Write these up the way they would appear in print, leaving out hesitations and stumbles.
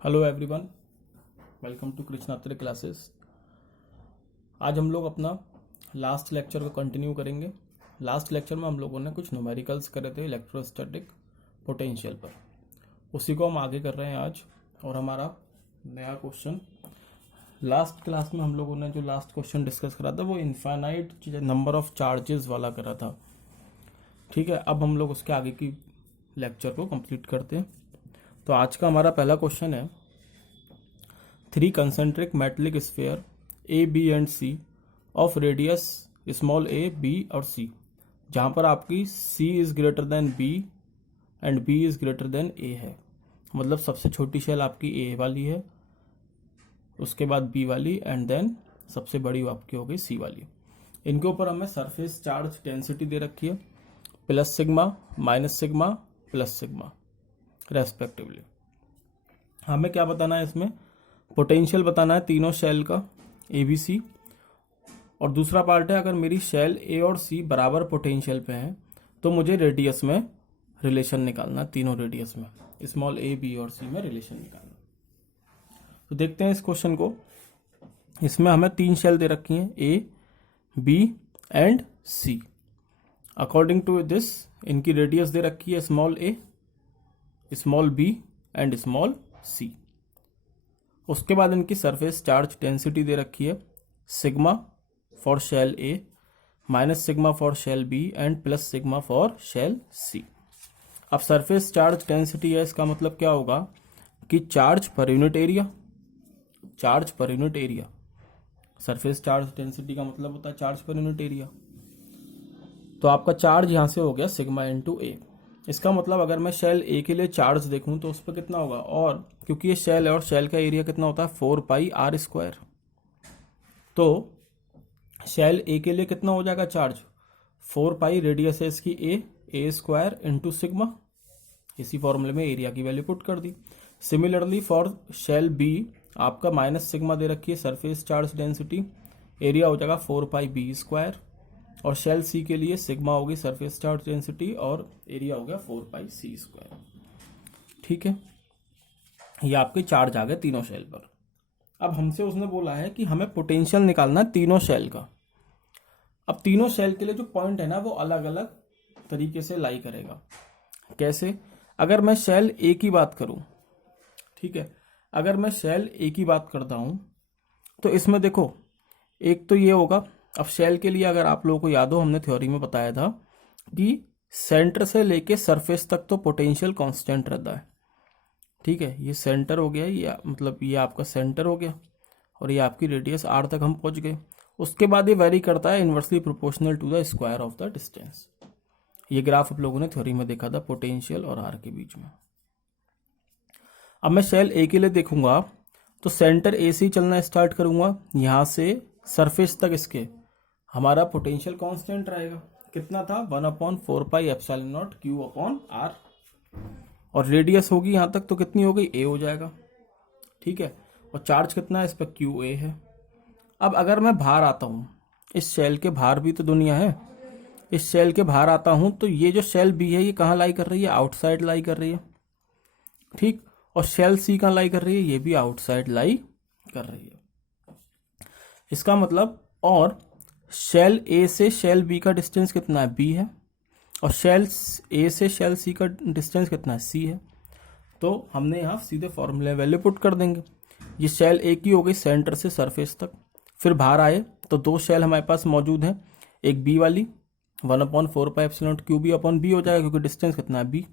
Hello everyone, welcome to Krishnatra classes. आज हम लोग अपना लास्ट लेक्चर को कंटिन्यू करेंगे। लास्ट लेक्चर में हम लोगों ने कुछ न्यूमेरिकल्स करे थे इलेक्ट्रोस्टैटिक पोटेंशियल पर, उसी को हम आगे कर रहे हैं आज। और हमारा नया क्वेश्चन, लास्ट क्लास में हम लोगों ने जो लास्ट क्वेश्चन डिस्कस करा था वो इनफाइनाइट नंबर ऑफ चार्जेस वाला करा था। ठीक है, अब हम लोग उसके आगे की लेक्चर को कंप्लीट करते हैं। तो आज का हमारा पहला क्वेश्चन है, 3 concentric metallic sphere A B and C of radius small A B और सी, जहां पर आपकी C is greater than B and B is greater than A है। मतलब सबसे छोटी शेल आपकी ए वाली है, उसके बाद बी वाली एंड देन सबसे बड़ी आपकी हो गई सी वाली। इनके ऊपर हमें सरफेस चार्ज डेंसिटी दे रखी है plus sigma minus sigma plus sigma respectively. हमें क्या बताना है, इसमें पोटेंशियल बताना है तीनों शेल का ए बी सी। और दूसरा पार्ट है, अगर मेरी शेल ए और सी बराबर पोटेंशियल पे हैं तो मुझे रेडियस में रिलेशन निकालना, तीनों रेडियस में स्मॉल ए बी और सी में रिलेशन निकालना। तो देखते हैं इस क्वेश्चन को। इसमें हमें 3 शेल दे रखी हैं A B and C. According to this इनकी रेडियस दे रखी है small A, small B and small C. उसके बाद इनकी सरफेस चार्ज डेंसिटी दे रखी है sigma for shell A minus sigma for shell B and plus sigma for shell C. अब सरफेस चार्ज डेंसिटी है, इसका मतलब क्या होगा कि charge per unit area, charge per unit area. Surface charge density का मतलब होता है चार्ज पर यूनिट एरिया। तो आपका चार्ज यहां से हो गया सिग्मा इनटू ए। इसका मतलब अगर मैं शेल ए के लिए चार्ज देखूं तो उस पर कितना होगा, और क्योंकि ये शेल है और शेल का एरिया कितना होता है 4 पाई आर स्क्वायर, तो शेल ए के लिए कितना हो जाएगा चार्ज 4 पाई रेडियस है इसकी ए स्क्वायर इंटू सिग्मा। इसी फॉर्मूले में एरिया की वैल्यू पुट कर दी। सिमिलरली फॉर शेल बी आपका माइनस सिग्मा दे रखी है सरफेस चार्ज डेंसिटी, एरिया हो जाएगा 4 पाई बी स्क्वायर। और शेल सी के लिए सिग्मा होगी सरफेस चार्ज डेंसिटी और एरिया हो गया 4 पाई सी स्क्वायर। ठीक है, ये आपके चार्ज आ गए तीनों शेल पर। अब हमसे उसने बोला है कि हमें पोटेंशियल निकालना है तीनों शेल का। अब तीनों शेल के लिए जो पॉइंट है ना वो अलग अलग तरीके से लाई करेगा। कैसे? अगर मैं शेल ए की बात करूं, ठीक है, अगर मैं शेल ए की बात करता हूं तो इसमें देखो, एक तो ये होगा, अब शेल के लिए अगर आप लोगों को याद हो हमने थ्योरी में बताया था कि सेंटर से लेके सरफेस तक तो पोटेंशियल कांस्टेंट रहता है। ठीक है, ये सेंटर हो गया, ये मतलब ये आपका सेंटर हो गया और ये आपकी रेडियस आर तक हम पहुंच गए। उसके बाद ये वेरी करता है inversely proportional to the square of the distance. ये ग्राफ आप लोगों ने थ्योरी में देखा था पोटेंशियल और आर के बीच में। अब मैं शेल ए के लिए देखूंगा तो सेंटर ए से चलना स्टार्ट करूंगा, यहां से सरफेस तक इसके हमारा पोटेंशियल कांस्टेंट रहेगा। कितना था 1/4 pi epsilon not Q upon R. और रेडियस होगी यहां तक तो कितनी हो गई ए हो जाएगा। ठीक है, और चार्ज कितना है इस पर क्यू ए है। अब अगर मैं बाहर आता हूं, इस शेल के बाहर भी तो दुनिया है, इस शेल के बाहर आता हूं तो ये जो शेल बी है ये कहाँ लाई कर रही है, आउटसाइड लाई कर रही है। ठीक, और शेल सी कहाँ लाई कर रही है, ये भी आउटसाइड लाई कर रही है। इसका मतलब, और शेल ए से शेल बी का डिस्टेंस कितना है बी है, और शेल ए से शेल सी का डिस्टेंस कितना है सी है। तो हमने यहाँ सीधे फॉर्मूले वैल्यू पुट कर देंगे। ये शेल ए की हो गई सेंटर से सरफेस तक। फिर बाहर आए तो 2 शेल हमारे पास मौजूद हैं, एक बी वाली 1/4 pi epsilon not Q B upon B हो जाएगा क्योंकि डिस्टेंस कितना है बी,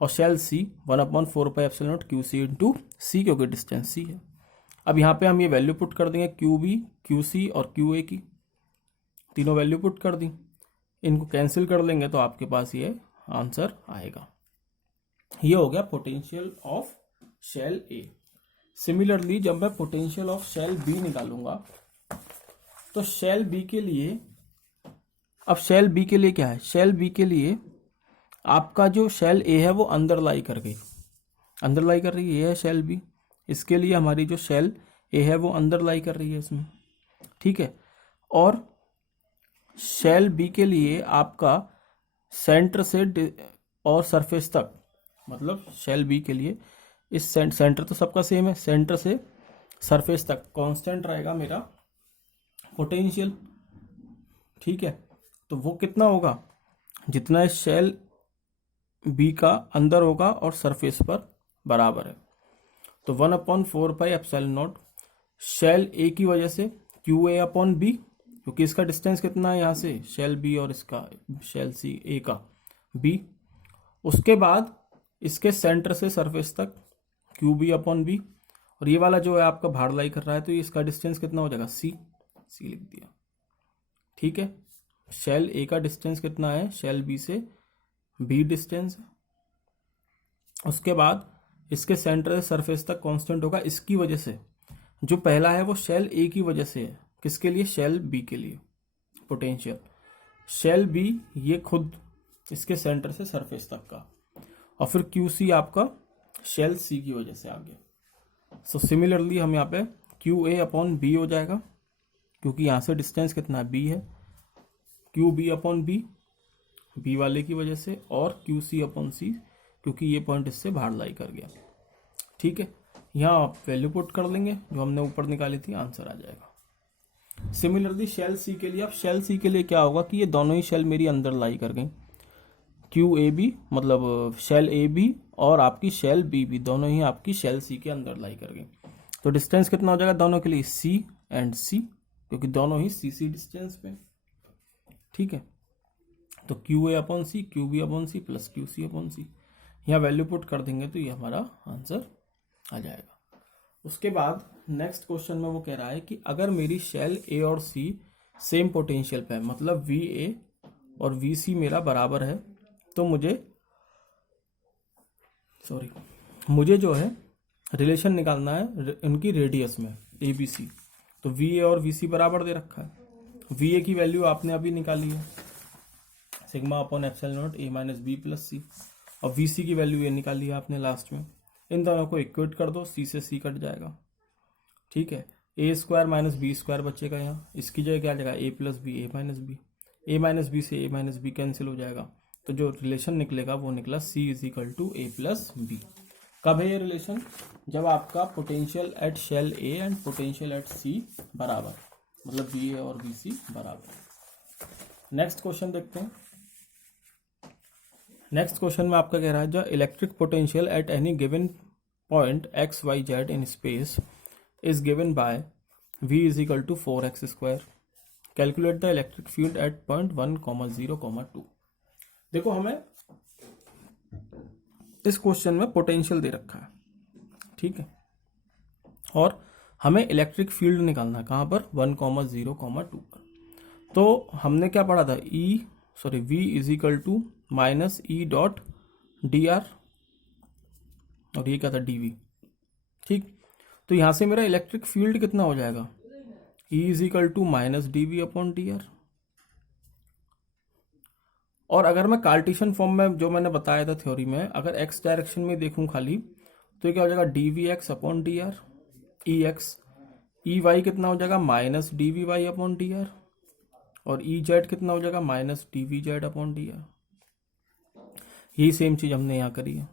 और shell C 1/4 pi epsilon not Q C into C क्योंकि डिस्टेंस सी है। अब यहाँ पे हम ये वैल्यू पुट कर देंगे क्यू बी क्यू सी और क्यू ए की, तीनों वैल्यू पुट कर दी। इनको कैंसिल कर लेंगे तो आपके पास ये आंसर आएगा। ये हो गया potential of shell A. Similarly जब मैं पोटेंशियल ऑफ शेल बी निकालूंगा तो शेल बी के लिए, अब शेल बी के लिए क्या है, शेल बी के लिए आपका जो शेल ए है वो अंदर लाई कर गई, अंदर लाई कर रही है, ये है शेल बी। इसके लिए हमारी जो शेल ए है वो अंदर लाई कर रही है इसमें। ठीक है, और शेल बी के लिए आपका सेंटर से और सरफेस तक, मतलब शेल बी के लिए इस सेंटर तो सबका सेम है, सेंटर से सरफेस तक कांस्टेंट रहेगा मेरा पोटेंशियल, ठीक है। तो वो कितना होगा, जितना इस शेल बी का अंदर होगा और सरफेस पर बराबर है। तो 1/4πε0 शेल ए की वजह से QA/B, क्योंकि इसका डिस्टेंस कितना है यहाँ से शेल बी और इसका शेल सी ए का बी। उसके बाद इसके सेंटर से सरफेस तक QB/B, और ये वाला जो है आपका भार लाई कर रहा है, तो ये इसका डिस्टेंस कितना हो जाएगा सी लिख दिया, ठीक है। शेल ए का डिस्टेंस कितना है शेल बी से बी डिस्टेंस है। उसके बाद इसके सेंटर से सरफेस तक कांस्टेंट होगा इसकी वजह से, जो पहला है वो शेल ए की वजह से है, किसके लिए शेल बी के लिए पोटेंशियल, शेल बी ये खुद इसके सेंटर से सरफेस तक का, और फिर QC आपका शेल सी की वजह से आ गया। सो सिमिलरली हम यहाँ पे QA/B हो जाएगा, क्योंकि यहाँ से डिस्टेंस कितना है B है, QB/B बी वाले की वजह से, और QC/C क्योंकि ये पॉइंट इससे बाहर लाई कर गया, ठीक है। यहाँ आप वैल्यू पुट कर देंगे जो हमने ऊपर निकाली थी, आंसर आ जाएगा। सिमिलरली शेल सी के लिए, अब शेल सी के लिए क्या होगा कि ये दोनों ही शेल मेरी अंदर लाई कर गई, QAB मतलब शेल ए बी और आपकी शेल बी भी दोनों ही आपकी शेल सी के अंदर लाई कर गई। तो डिस्टेंस कितना हो जाएगा दोनों के लिए C एंड C, क्योंकि दोनों ही CC डिस्टेंस पे, ठीक है। तो QA/C QB/C प्लस QC/C, यहाँ वैल्यू पुट कर देंगे तो ये हमारा आंसर आ जाएगा। उसके बाद नेक्स्ट क्वेश्चन में वो कह रहा है कि अगर मेरी शेल ए और सी सेम पोटेंशियल पे है, मतलब VA और VC मेरा बराबर है, तो मुझे जो है रिलेशन निकालना है उनकी रेडियस में ABC। तो VA और VC बराबर दे रखा है, VA की वैल्यू आपने अभी निकाली है σ/ε0 A - B + C, और VC की वैल्यू ये निकाली है आपने लास्ट में। इन दोनों को इक्वेट कर दो, C से C कट जाएगा, ठीक है। A² - B² बचेगा, यहाँ इसकी जगह क्या आ जाएगा A + B A - B, A - B से A - B कैंसिल हो जाएगा, तो जो रिलेशन निकलेगा वो निकला C = A + B। कब है ये रिलेशन, जब आपका potential at shell A and potential at C बराबर, मतलब VA और VC बराबर। नेक्स्ट क्वेश्चन देखते हैं। नेक्स्ट क्वेश्चन में आपका कह रहा है जो electric potential at any given point XYZ in space is given by V = 4x²। Calculate the electric field at point 1, 0, 2। देखो हमें इस क्वेश्चन में पोटेंशियल दे रखा है, ठीक है, और हमें इलेक्ट्रिक फील्ड निकालना है कहाँ पर 1, 0, 2 पर। तो हमने क्या पढ़ा था V = -E.dr, और ये क्या था dV, ठीक। तो यहां से मेरा इलेक्ट्रिक फील्ड कितना हो जाएगा E = -dV/dr। और अगर मैं कार्टेशियन फॉर्म में जो मैंने बताया था थ्योरी में, अगर x डायरेक्शन में देखूं खाली, तो क्या हो जाएगा dVx/dr, Ex, Ey कितना हो जाएगा -dVy/dr, और Ez कितना हो जाएगा -dVz/dr। यही सेम चीज हमने यहाँ करी है।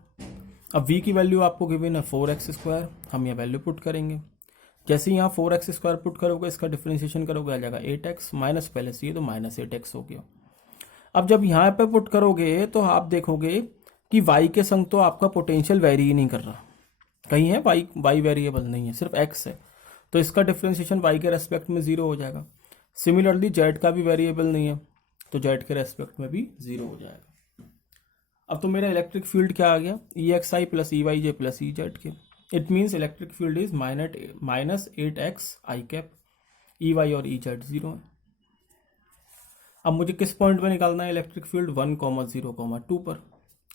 अब V की वैल्यू आपको गिवन है 4x², हम यहाँ वैल्यू पुट करेंगे। जैसे ही यहाँ 4x² पुट करोगे, इसका डिफरेंशिएशन करोगे, आ जाएगा 8x, माइनस पहले से, तो -8x हो गया। अब जब यहाँ पे पुट करोगे तो आप देखोगे कि y के संग तो आपका पोटेंशियल वेरी ही नहीं कर रहा, कहीं है y वेरिएबल नहीं है, सिर्फ x है, तो इसका डिफरेंशिएशन y के रेस्पेक्ट में 0 हो जाएगा। सिमिलरली z का भी वेरिएबल नहीं है, तो z के रेस्पेक्ट में भी 0 हो जाएगा। अब तो मेरा इलेक्ट्रिक फील्ड क्या आ गया EXI + EYJ + EZ के, it means electric field is -8x i EY और EZ 0 है। अब मुझे किस पॉइंट पे निकालना है इलेक्ट्रिक फील्ड 1, 0, 2 पर।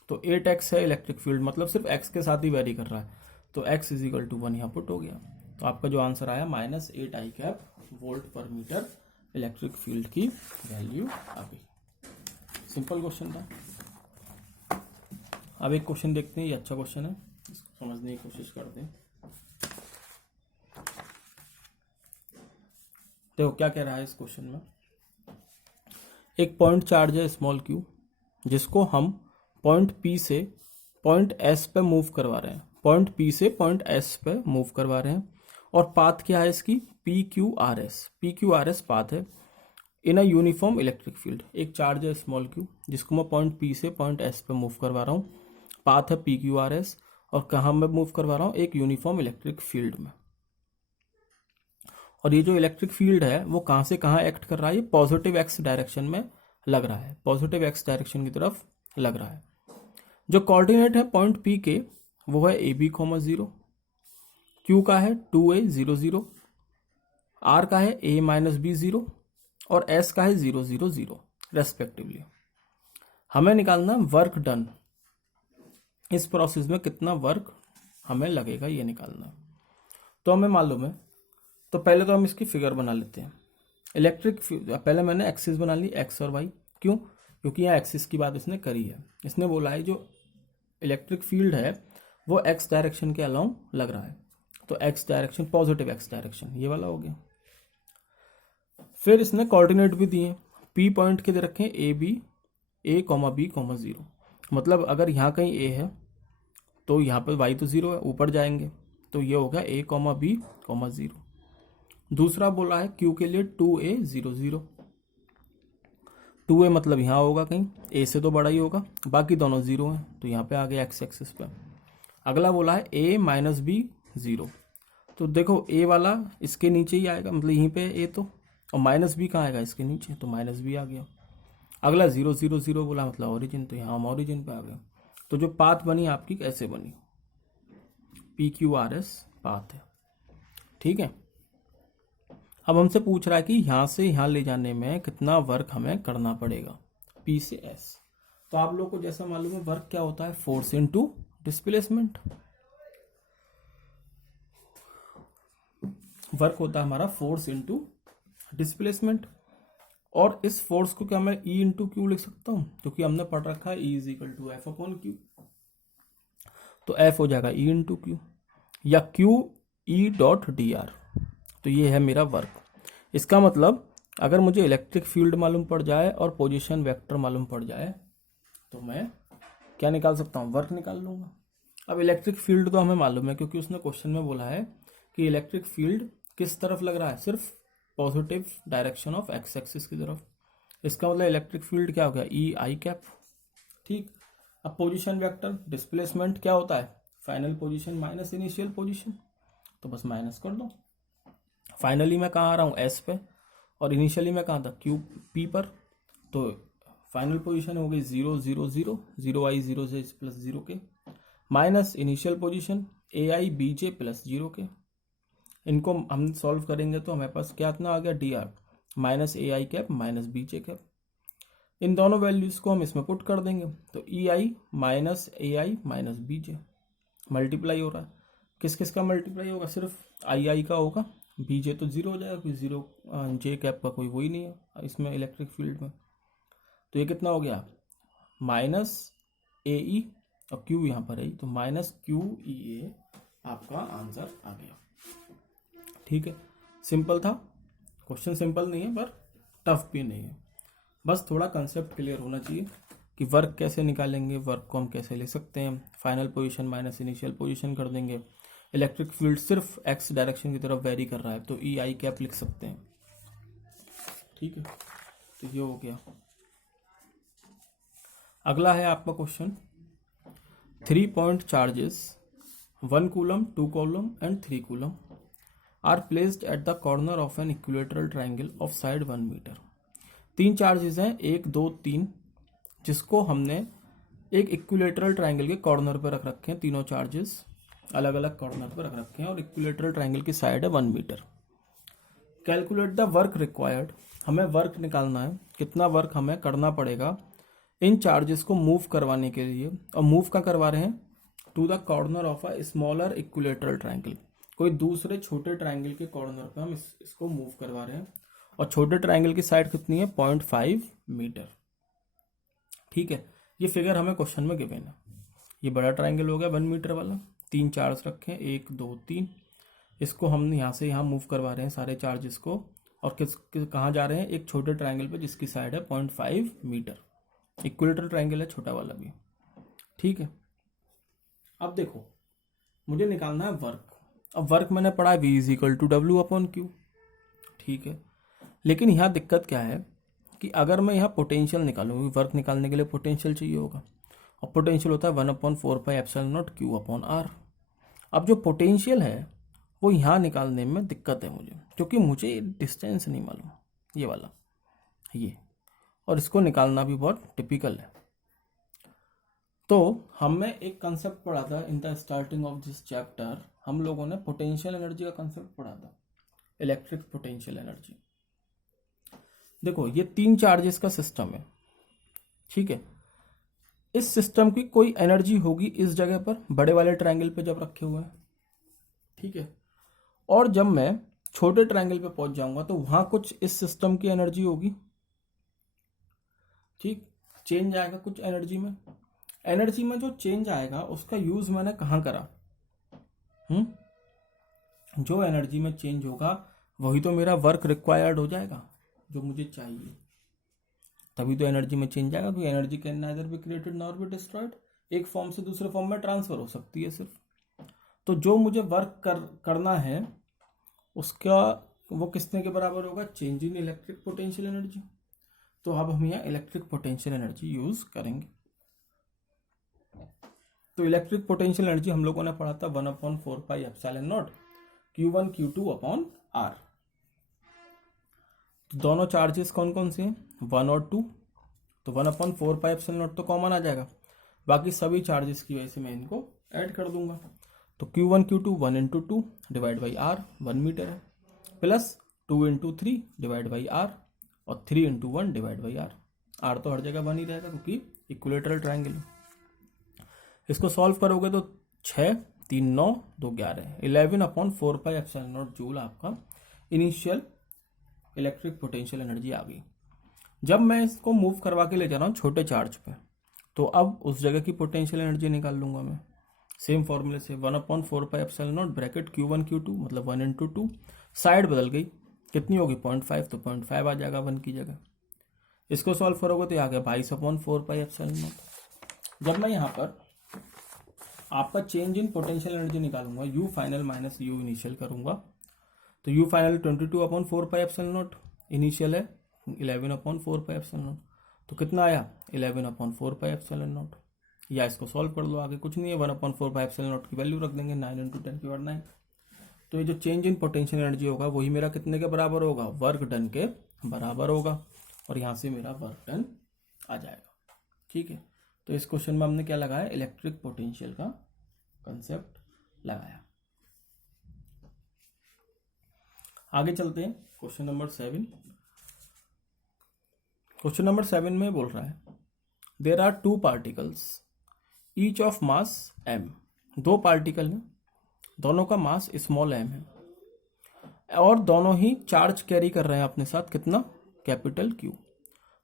तो 8x है इलेक्ट्रिक फील्ड, मतलब सिर्फ x के साथ ही वेरी कर रहा है, तो x = 1 यहाँ पुट हो गया। तो आपका जो आंसर आया -8i वोल्ट/मीटर इलेक्ट्रिक फील्ड की वैल्यू आ गई। सिंपल क्वेश्चन था। अब एक क्वेश्चन देखते हैं, ये अच्छा क्वेश्चन है, इसको समझने की कोशिश करते हैं। देखो क्या कह रहा है इस क्वेश्चन में, एक पॉइंट चार्ज है q, जिसको हम पॉइंट P से पॉइंट S पे मूव करवा रहे हैं, पॉइंट पी से पॉइंट एस पे मूव करवा रहे हैं, और पाथ क्या है इसकी, P Q R S, P Q R S path है इन अ यूनिफॉर्म इलेक्ट्रिक फील्ड। एक चार्ज है स्मॉल क्यू जिसको मैं पॉइंट पी से पॉइंट एस पे मूव करवा रहा हूँ, पाथ है पी क्यू आर एस, और कहाँ मैं मूव करवा रहा हूँ, एक यूनिफॉर्म इलेक्ट्रिक फील्ड में। और ये जो इलेक्ट्रिक फील्ड है वो कहाँ से कहाँ एक्ट कर रहा है, ये पॉजिटिव एक्स डायरेक्शन में लग रहा है, पॉजिटिव एक्स डायरेक्शन की तरफ लग रहा है। जो कोऑर्डिनेट है पॉइंट पी के वो है ए बी कॉमा 0, क्यू का है 2a 0 0, आर का है a माइनस बी 0, और एस का है 0 0 0 रेस्पेक्टिवली। हमें निकालना वर्क डन, इस प्रोसेस में कितना वर्क हमें लगेगा ये निकालना है। तो हमें मालूम है, तो पहले तो हम इसकी फिगर बना लेते हैं। इलेक्ट्रिक, पहले मैंने एक्सिस बना ली एक्स और वाई, क्यों, क्योंकि यहाँ एक्सिस की बात इसने करी है। इसने बोला है जो इलेक्ट्रिक फील्ड है वो एक्स डायरेक्शन के अलोंग लग रहा है, तो x direction positive x direction ये वाला हो गया। फिर इसने कोऑर्डिनेट भी दिए, पी पॉइंट के दे रखे हैं A B, A comma B comma 0, मतलब अगर यहाँ कहीं ए है तो यहाँ पर वाई तो 0 है, ऊपर जाएंगे तो ये होगा a कॉमा बी कॉमा 0। दूसरा बोला है क्यू के लिए 2a 0 0, 2a मतलब यहाँ होगा कहीं, a से तो बड़ा ही होगा, बाकी दोनों 0 हैं तो यहाँ पे आ गया एक्स एक्सिस पे। अगला बोला है a माइनस बी 0, तो देखो a वाला इसके नीचे ही आएगा, मतलब यहीं पे a तो, और माइनस बी कहाँ आएगा, इसके नीचे, तो माइनस बी आ गया। अगला 0 0 0 बोला मतलब ओरिजिन, तो यहाँ हम ओरिजिन पे आ गए। तो जो पाथ बनी आपकी कैसे बनी, P Q R S path है, ठीक है। अब हमसे पूछ रहा है कि यहां से यहां ले जाने में कितना वर्क हमें करना पड़ेगा, पी से एस। तो आप लोग को जैसा मालूम है वर्क क्या होता है, फोर्स इनटू डिस्प्लेसमेंट। वर्क होता है हमारा फोर्स इनटू डिस्प्लेसमेंट, और इस फोर्स को क्या मैं E इंटू क्यू लिख सकता हूं, क्योंकि हमने पढ़ रखा है E is equal to F upon Q, तो F हो जाएगा E इंटू क्यू, या Q E dot D R. तो ये है मेरा वर्क। इसका मतलब अगर मुझे इलेक्ट्रिक फील्ड मालूम पड़ जाए और पोजीशन वेक्टर मालूम पड़ जाए तो मैं क्या निकाल सकता हूँ, वर्क निकाल लूंगा। अब इलेक्ट्रिक फील्ड तो हमें मालूम है क्योंकि उसने क्वेश्चन में बोला है कि इलेक्ट्रिक फील्ड किस तरफ लग रहा है, सिर्फ positive direction of x axis की तरफ। इसका मतलब इलेक्ट्रिक फील्ड क्या हो गया, ई आई कैप, ठीक। अब पोजीशन वेक्टर डिस्प्लेसमेंट क्या होता है, final position minus initial position, तो बस माइनस कर दो। फाइनली मैं कहाँ आ रहा हूँ, एस पे, और इनिशियली मैं कहाँ था, क्यू पी पर, तो फाइनल पोजीशन हो गई 0 0 0, 0 आई 0 से प्लस 0 के, minus initial position A I B J plus 0 के। इनको हम सॉल्व करेंगे तो हमारे पास क्या इतना आ गया, D R minus A I cap minus B J cap. इन दोनों वैल्यूज को हम इसमें पुट कर देंगे, तो E I minus A I minus B J multiply हो रहा है, किस किस का मल्टीप्लाई होगा, सिर्फ आई का होगा, बी जे तो 0 हो जाएगा क्योंकि 0 जे कैप का कोई वही नहीं है इसमें इलेक्ट्रिक फील्ड में। तो ये कितना हो गया, माइनस ए ई, और क्यू यहाँ पर है तो माइनस क्यू ई ए आपका आंसर आ गया, ठीक है। सिंपल था क्वेश्चन, सिंपल नहीं है पर टफ भी नहीं है, बस थोड़ा कंसेप्ट क्लियर होना चाहिए कि वर्क कैसे निकालेंगे, वर्क को हम कैसे ले सकते हैं। Final position minus initial position कर देंगे, इलेक्ट्रिक फील्ड सिर्फ एक्स डायरेक्शन की तरफ वेरी कर रहा है तो ई आई कैप लिख सकते हैं, ठीक है। तो ये हो गया। अगला है आपका question, 3 point charges 1 coulomb 2 coulomb and 3 coulomb are placed at the corner of an equilateral triangle of side 1 metre. 3 charges हैं 1 2 3, जिसको हमने एक इक्विलेटरल ट्राइंगल के कॉर्नर पर रख रखे हैं, तीनों चार्जेस अलग अलग कॉर्नर पर रख रखे हैं और इक्विलेटरल ट्राइंगल की साइड है 1 metre. Calculate the work required, हमें वर्क निकालना है, कितना वर्क हमें करना पड़ेगा इन चार्जेस को मूव करवाने के लिए, और मूव का करवा रहे हैं to the corner of a smaller equilateral triangle, कोई दूसरे छोटे ट्राइंगल के कॉर्नर पर हम इसको मूव करवा रहे हैं, और छोटे ट्राइंगल की साइड कितनी है 0.5 मीटर, ठीक है। ये फिगर हमें क्वेश्चन में गिवन है। ये बड़ा ट्राइंगल हो गया 1 मीटर वाला, 3 चार्ज रखे हैं 1 2 3, इसको हम यहाँ से यहाँ मूव करवा रहे हैं सारे चार्जेस को, और कहाँ जा रहे हैं, एक छोटे ट्राइंगल पे जिसकी साइड है 0.5 मीटर, इक्विलेटरल ट्राइंगल है छोटा वाला भी, ठीक है। अब देखो मुझे निकालना है वर्क। अब वर्क मैंने पढ़ा है V is equal to W/Q, ठीक है। लेकिन यहाँ दिक्कत क्या है कि अगर मैं यहाँ पोटेंशियल निकालूंगी, वर्क निकालने के लिए पोटेंशियल चाहिए होगा, और पोटेंशियल होता है 1/4πε0Q/R। अब जो पोटेंशियल है वो यहाँ निकालने में दिक्कत है मुझे, क्योंकि मुझे डिस्टेंस नहीं मालूम, ये वाला, ये, और इसको निकालना भी बहुत टिपिकल है। तो हमने एक कंसेप्ट पढ़ा था in the starting of this chapter, हम लोगों ने पोटेंशियल एनर्जी का कंसेप्ट पढ़ा था, इलेक्ट्रिक पोटेंशियल एनर्जी। देखो ये 3 चार्जेस का सिस्टम है, ठीक है। इस सिस्टम की कोई एनर्जी होगी इस जगह पर, बड़े वाले ट्रायंगल पे जब रखे हुए हैं, ठीक है, और जब मैं छोटे ट्रायंगल पे पहुंच जाऊंगा तो वहां कुछ इस सिस्टम की एनर्जी होगी, ठीक, चेंज आएगा कुछ एनर्जी में। एनर्जी में जो चेंज आएगा उसका यूज मैंने कहाँ करा, जो एनर्जी में चेंज होगा वही तो मेरा वर्क रिक्वायर्ड हो जाएगा, जो मुझे चाहिए, तभी तो एनर्जी में चेंज आएगा, क्योंकि energy can neither be created nor be destroyed, एक फॉर्म से दूसरे फॉर्म में ट्रांसफर हो सकती है सिर्फ। तो जो मुझे वर्क करना है उसका वो किसने के बराबर होगा, change in electric potential energy. तो अब हम यहाँ इलेक्ट्रिक पोटेंशियल एनर्जी यूज करेंगे। तो इलेक्ट्रिक पोटेंशियल एनर्जी हम लोगों ने पढ़ा था 1/4πε0 Q1 Q2/R। तो दोनों चार्जेस कौन कौन से हैं, 1 और 2, तो 1/4πε0 तो कॉमन आ जाएगा, बाकी सभी चार्जेस की वजह से मैं इनको ऐड कर दूंगा। तो Q1 Q2 1 × 2 divide by R 1 metre है, प्लस 2 × 3 डिवाइड बाई R, और 3 × 1 डिवाइड बाई R। R तो हर जगह बन ही रहेगा क्योंकि इक्विलेटरल ट्रायंगल है। इसको सॉल्व करोगे तो 6 3 9 2 11 11/4πε0 जूल आपका इनिशियल इलेक्ट्रिक पोटेंशियल एनर्जी आ गई। जब मैं इसको मूव करवा के ले जा रहा हूँ छोटे चार्ज पे, तो अब उस जगह की पोटेंशियल एनर्जी निकाल लूंगा मैं सेम फॉर्मूले से, 1/4πε0 ब्रैकेट Q1 Q2 मतलब 1 × 2, साइड बदल गई, कितनी होगी 0.5, तो 0.5 आ जाएगा 1 की जगह। इसको सॉल्व करोगे तो आ गया 22/4πε0। जब मैं यहाँ पर आपका चेंज इन पोटेंशियल एनर्जी निकालूंगा, U final minus U initial करूंगा, तो U फाइनल 22/4πε0, इनिशियल है 11/4πε0, तो कितना आया 11/4πε0। या इसको सॉल्व कर लो, आगे कुछ नहीं है, 1/4πε0 की वैल्यू रख देंगे, 9 × 10⁹। तो ये जो चेंज इन पोटेंशियल एनर्जी होगा वही मेरा कितने के बराबर होगा, वर्क डन के बराबर होगा, और यहाँ से मेरा वर्क डन आ जाएगा, ठीक है। तो इस क्वेश्चन में हमने क्या लगाया, इलेक्ट्रिक पोटेंशियल का कंसेप्ट लगाया। आगे चलते हैं क्वेश्चन नंबर 7। क्वेश्चन नंबर 7 में बोल रहा है there are 2 particles each of mass m। 2 particle हैं, दोनों का मास स्मॉल m है, और दोनों ही चार्ज कैरी कर रहे हैं अपने साथ, कितना, कैपिटल Q।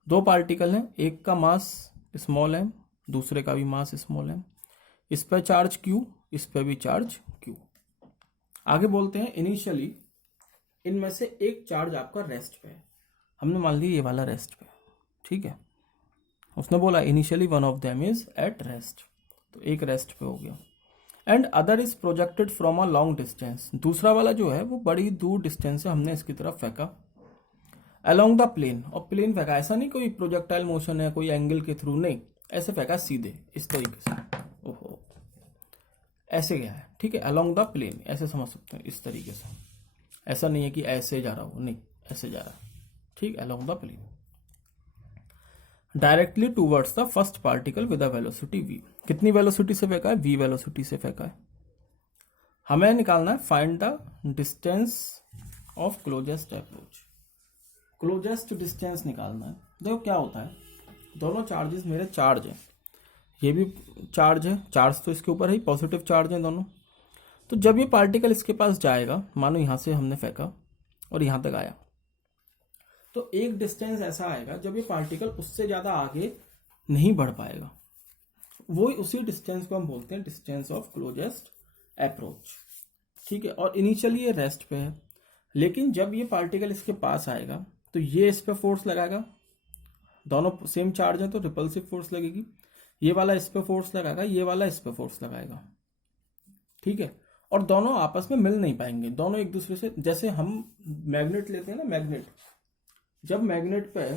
2 पार्टिकल हैं, एक का मास स्मॉल m, दूसरे का भी मास स्मॉल m, इस पर चार्ज Q, इस पर भी चार्ज Q। आगे बोलते हैं इनिशियली इनमें से एक चार्ज आपका रेस्ट पे है, हमने मान लिया ये वाला रेस्ट पे, ठीक है। उसने बोला initially one of them is at rest, तो एक रेस्ट पे हो गया, and other is projected from a long distance. दूसरा वाला जो है वो बड़ी दूर डिस्टेंस से हमने इसकी तरफ फेंका, अलोंग द प्लेन, और प्लेन फेंका, ऐसा नहीं कोई प्रोजेक्टाइल मोशन है कोई एंगल के थ्रू, नहीं, ऐसे फेंका सीधे इस तरीके से, ओहो ऐसे गया है, ठीक है, अलोंग द प्लेन ऐसे समझ सकते हैं, इस तरीके से, ऐसा नहीं है कि ऐसे जा रहा हो, नहीं ऐसे जा रहा है, ठीक, along the plane directly towards the first particle with a velocity v। कितनी वेलोसिटी से फेंका है, v वेलोसिटी से फेंका है। हमें निकालना है find the distance of closest approach, closest distance निकालना है। देखो क्या होता है, दोनों चार्जेस मेरे चार्ज हैं, ये भी चार्ज है, चार्ज तो इसके ऊपर है, पॉजिटिव चार्ज है दोनों। तो जब ये पार्टिकल इसके पास जाएगा, मानो यहाँ से हमने फेंका और यहाँ तक आया, तो एक डिस्टेंस ऐसा आएगा जब ये पार्टिकल उससे ज़्यादा आगे नहीं बढ़ पाएगा, वो उसी डिस्टेंस को हम बोलते हैं डिस्टेंस ऑफ क्लोजेस्ट अप्रोच, ठीक है। और इनिशियली ये रेस्ट पे है, लेकिन जब ये पार्टिकल इसके पास आएगा तो ये इस पे फोर्स लगाएगा, दोनों सेम चार्ज है तो रिपल्सिव फोर्स लगेगी, ये वाला इस पे फोर्स लगाएगा, ये वाला इस पे फोर्स लगाएगा, ठीक है, और दोनों आपस में मिल नहीं पाएंगे, दोनों एक दूसरे से, जैसे हम मैग्नेट लेते हैं ना, मैग्नेट, जब मैग्नेट पे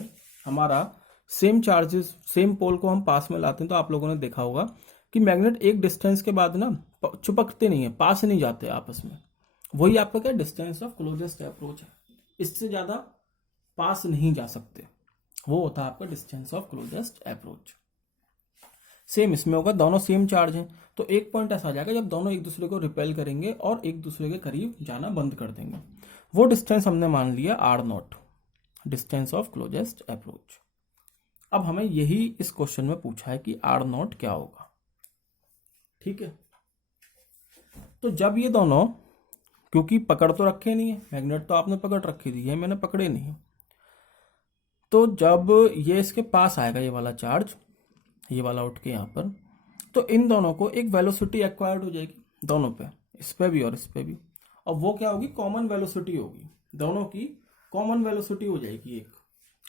हमारा सेम चार्जेस, सेम पोल को हम पास में लाते हैं, तो आप लोगों ने देखा होगा कि मैग्नेट एक डिस्टेंस के बाद ना चिपकते नहीं है, पास नहीं जाते आपस में। वही आपका क्या डिस्टेंस ऑफ क्लोजेस्ट अप्रोच है, इससे ज्यादा पास नहीं जा सकते, वो होता है आपका distance of closest approach. Same इसमें होगा, दोनों सेम चार्ज हैं, तो एक पॉइंट ऐसा आ जाएगा जब दोनों एक दूसरे को रिपेल करेंगे और एक दूसरे के करीब जाना बंद कर देंगे। वो डिस्टेंस हमने मान लिया R0, distance of closest approach. अब हमें यही इस क्वेश्चन में पूछा है कि R0 क्या होगा। ठीक है, तो जब ये दोनों, क्योंकि पकड़ तो रखे नहीं है, मैग्नेट तो आपने पकड़ रखी थी, है मैंने पकड़े नहीं है, तो जब ये इसके पास आएगा ये वाला चार्ज, ये वाला उठ के यहाँ पर, तो इन दोनों को एक वेलोसिटी एक्वायर्ड हो जाएगी, दोनों पे, इस पे भी और इस पे भी, और वो क्या होगी, कॉमन वेलोसिटी होगी, दोनों की कॉमन वेलोसिटी हो जाएगी। एक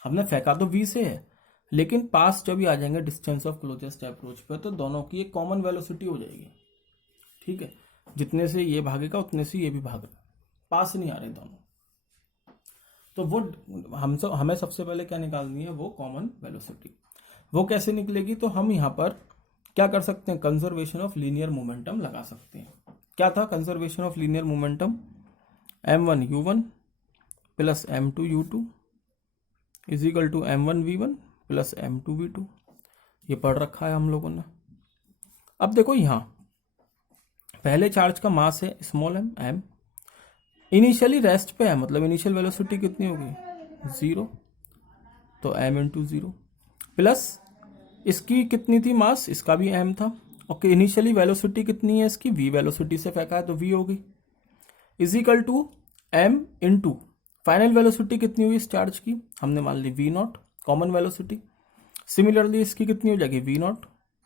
हमने फेंका तो v से है, लेकिन पास जब भी आ जाएंगे डिस्टेंस ऑफ क्लोजेस्ट अप्रोच पे, तो दोनों की एक कॉमन वेलोसिटी हो जाएगी। ठीक है, जितने से ये भागेगा उतने से ये भी भागेगा, पास नहीं आ रहे दोनों, तो वो हमें सबसे पहले क्या निकालनी है, वो कॉमन वेलोसिटी। वो कैसे निकलेगी, तो हम यहाँ पर क्या कर सकते हैं, कंजर्वेशन ऑफ लीनियर मोमेंटम लगा सकते हैं। क्या था conservation of linear momentum, m1u1 plus m2u2 is equal to m1v1 plus m2v2, ये पढ़ रखा है हम लोगों ने। अब देखो यहाँ पहले चार्ज का मास है स्मॉल m, इनिशियली रेस्ट पे है, मतलब इनिशियल वेलोसिटी कितनी होगी 0, तो m इंटू 0 प्लस इसकी कितनी थी मास, इसका भी m था, ओके, इनिशियली वेलोसिटी कितनी है इसकी, v वेलोसिटी से फेंका है तो v होगी, is equal to m into final velocity कितनी हुई इस चार्ज की, हमने मान ली v not, common velocity. Similarly इसकी कितनी हो जाएगी v नॉट,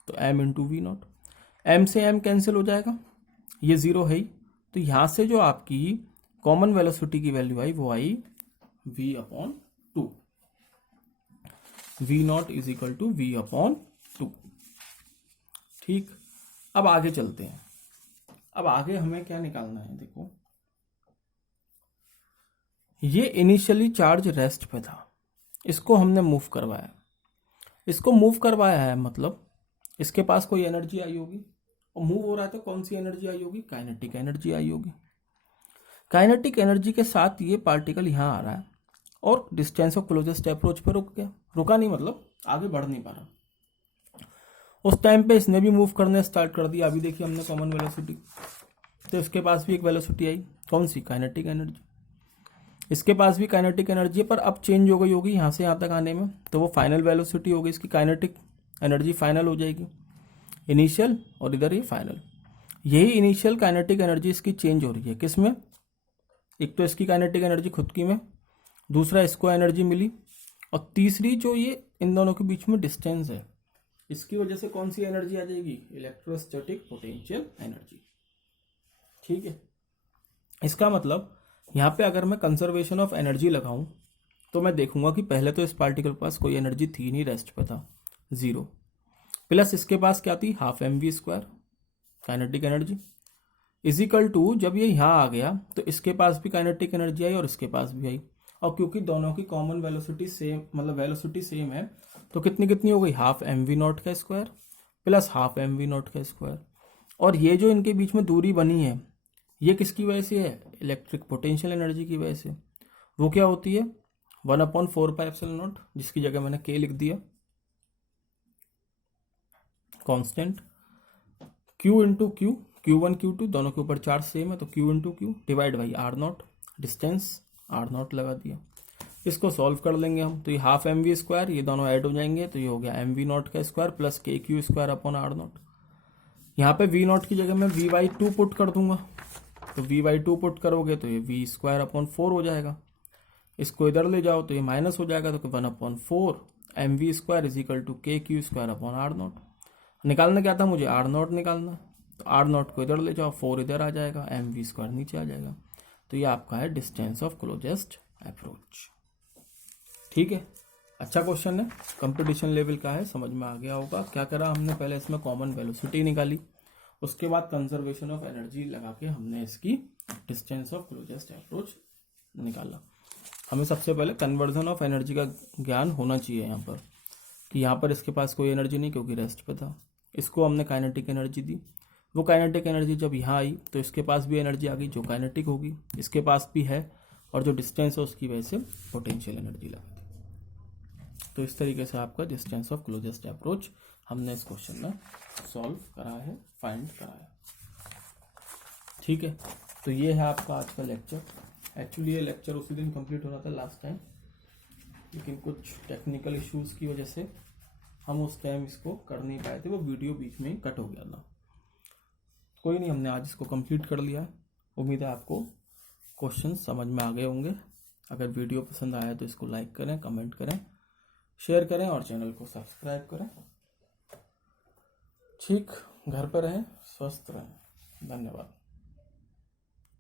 तो m into V not, m से m कैंसिल हो जाएगा, ये 0 है ही, तो यहां से जो आपकी कॉमन वेलोसिटी की वैल्यू आई वो आई v upon 2, v not is equal to v upon 2। ठीक, अब आगे चलते हैं। अब आगे हमें क्या निकालना है, देखो ये इनिशियली चार्ज रेस्ट पे था, इसको हमने मूव करवाया, इसको मूव करवाया है मतलब इसके पास कोई एनर्जी आई होगी, और मूव हो रहा है तो कौन सी एनर्जी आई होगी, काइनेटिक एनर्जी आई होगी। काइनेटिक एनर्जी के साथ ये पार्टिकल यहाँ आ रहा है और डिस्टेंस ऑफ क्लोजेस्ट अप्रोच पर रुक गया, रुका नहीं मतलब आगे बढ़ नहीं पा रहा। उस टाइम पे इसने भी मूव करने स्टार्ट कर दिया, अभी देखिए हमने कॉमन वेलोसिटी, तो इसके पास भी एक वेलोसिटी आई, कौन सी, काइनेटिक एनर्जी। इसके पास भी काइनेटिक एनर्जी है, पर अब चेंज हो गई होगी यहाँ से यहाँ तक आने में, तो वो फाइनल वेलोसिटी होगी, इसकी काइनेटिक एनर्जी फाइनल हो जाएगी, इनिशियल और इधर ये फाइनल। यही इनिशियल काइनेटिक एनर्जी इसकी चेंज हो रही है, किस में, एक तो इसकी काइनेटिक एनर्जी खुद की में, दूसरा इसको एनर्जी मिली, और तीसरी जो ये इन दोनों के बीच में डिस्टेंस है, इसकी वजह से कौन सी एनर्जी आ जाएगी, इलेक्ट्रोस्टैटिक पोटेंशियल एनर्जी। ठीक है, इसका मतलब यहाँ पे अगर मैं कंजर्वेशन ऑफ एनर्जी लगाऊं तो मैं देखूंगा कि पहले तो इस पार्टिकल के पास कोई एनर्जी थी नहीं, रेस्ट पे था 0, प्लस इसके पास क्या थी, half mv square kinetic energy, is equal to जब ये यहाँ आ गया तो इसके पास भी काइनेटिक एनर्जी आई और इसके पास भी आई, और क्योंकि दोनों की कॉमन वेलोसिटी सेम, मतलब वेलोसिटी सेम है, तो कितनी कितनी हो गई, हाफ mv नॉट का square plus half mv not का स्क्वायर। और ये जो इनके बीच में दूरी बनी है ये किसकी वजह से है, इलेक्ट्रिक पोटेंशियल एनर्जी की वजह से। वो क्या होती है 1/4πε0, जिसकी जगह मैंने k लिख दिया, constant, q into Q, q1 q2 दोनों के ऊपर चार्ज सेम है, तो q into Q divide by r0, distance r0 लगा दिया। इसको सॉल्व कर लेंगे हम, तो ये हाफ mv स्क्वायर, ये दोनों ऐड हो जाएंगे, तो ये हो गया mv नॉट का स्क्वायर प्लस के क्यू स्क्वायर अपॉन r0। यहाँ पे v नॉट की जगह मैं v/2 पुट कर दूंगा, तो v/2 पुट करोगे तो ये v स्क्वायर अपॉन 4 हो जाएगा, इसको इधर ले जाओ तो ये माइनस हो जाएगा, तो 1/4 mv square is equal to K Q square upon r0। निकालना क्या था मुझे, r0 निकालना, तो r0 को इधर ले जाओ, 4 इधर आ जाएगा, mv स्क्वायर नीचे आ जाएगा, तो ये आपका है डिस्टेंस ऑफ क्लोजेस्ट अप्रोच। ठीक है, अच्छा क्वेश्चन है, कंपटीशन लेवल का है, समझ में आ गया होगा। क्या करा हमने, पहले इसमें कॉमन वेलोसिटी निकाली उसके बाद कंजर्वेशन ऑफ एनर्जी लगा के हमने इसकी डिस्टेंस ऑफ क्लोजेस्ट अप्रोच निकाला। हमें सबसे पहले कन्वर्जन ऑफ एनर्जी का ज्ञान होना चाहिए यहाँ पर, कि यहाँ पर इसके पास कोई एनर्जी नहीं क्योंकि रेस्ट पे था। इसको हमने काइनेटिक एनर्जी दी, वो काइनेटिक एनर्जी जब यहाँ आई तो इसके पास भी एनर्जी आ गई जो काइनेटिक होगी, इसके पास भी है, और जो डिस्टेंस है उसकी वजह से पोटेंशियल एनर्जी लगा दी। तो इस तरीके से आपका डिस्टेंस ऑफ क्लोजेस्ट अप्रोच हमने इस क्वेश्चन में सॉल्व करा है, फाइंड करा है। ठीक है, तो ये है आपका आज का लेक्चर। एक्चुअली ये लेक्चर उसी दिन कंप्लीट हो रहा था लास्ट टाइम, लेकिन कुछ टेक्निकल इश्यूज की वजह से हम उस टाइम इसको कर नहीं पाए थे, वो वीडियो बीच में कट हो गया था। कोई नहीं, हमने आज इसको कंप्लीट कर लिया। उम्मीद है आपको क्वेश्चन समझ में आ गए होंगे। अगर वीडियो पसंद आया तो इसको लाइक करें, कमेंट करें, शेयर करें और चैनल को सब्सक्राइब करें। ठीक, घर पर रहें, स्वस्थ रहें। धन्यवाद।